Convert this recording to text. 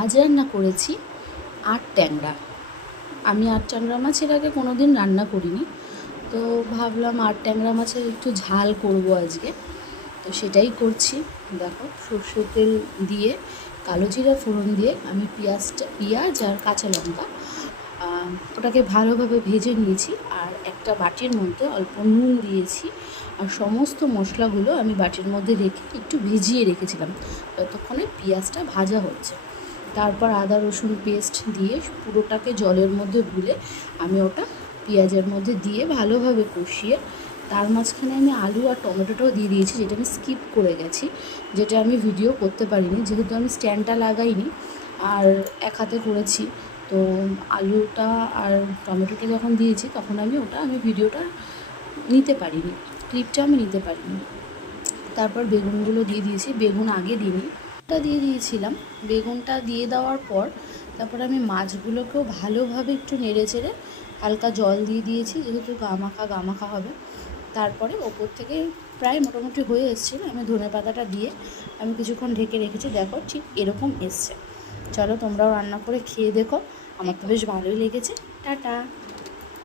আজ রান্না করেছি আট ট্যাংরা। আমি আট ট্যাংরা মাছের আগে কোনো দিন রান্না করিনি, তো ভাবলাম আট ট্যাংরা মাছের একটু ঝাল করব আজকে, তো সেটাই করছি। দেখো, সর্ষের তেল দিয়ে কালো জিরা ফোড়ন দিয়ে আমি পেঁয়াজ আর কাঁচা লঙ্কা ওটাকে ভালোভাবে ভেজে নিয়েছি। আর একটা বাটির মধ্যে অল্প নুন দিয়েছি, আর সমস্ত মশলাগুলো আমি বাটির মধ্যে রেখে একটু ভিজিয়ে রেখেছিলাম, ততক্ষণে পেঁয়াজটা ভাজা হচ্ছে। তারপর আদা রসুন পেস্ট দিয়ে পুরোটাকে জলের মধ্যে গুলে আমি ওটা পেঁয়াজের মধ্যে দিয়ে ভালোভাবে কষিয়ে তার মাঝখানে আমি আলু আর টমেটোটাও দিয়ে দিয়েছি, যেটা আমি স্কিপ করে গেছি, যেটা আমি ভিডিও করতে পারিনি যেহেতু আমি স্ট্যান্ডটা লাগাইনি আর এক হাতে করেছি। তো আলুটা আর টমেটোটা যখন দিয়েছি তখন আমি ভিডিওটা নিতে পারিনি, ক্লিপটা আমি নিতে পারিনি। তারপর বেগুনগুলো দিয়ে দিয়েছি, বেগুন আগে দিইনি, ওটা দিয়ে দিয়েছিলাম। বেগুনটা দিয়ে দেওয়ার পর তারপর আমি মাছগুলোকেও ভালোভাবে একটু নেড়ে চেড়ে হালকা জল দিয়ে দিয়েছি, যেহেতু গামাখা হবে। তারপরে ওপর থেকে প্রায় মোটামুটি হয়ে এসেছিলো, আমি ধনেপাতাটা দিয়ে আমি কিছুক্ষণ ঢেকে রেখেছি। দেখো ঠিক এরকম এসছে। চলো তোমরাও রান্না করে খেয়ে দেখো, আমার তো বেশ ভালোই লেগেছে। টাটা।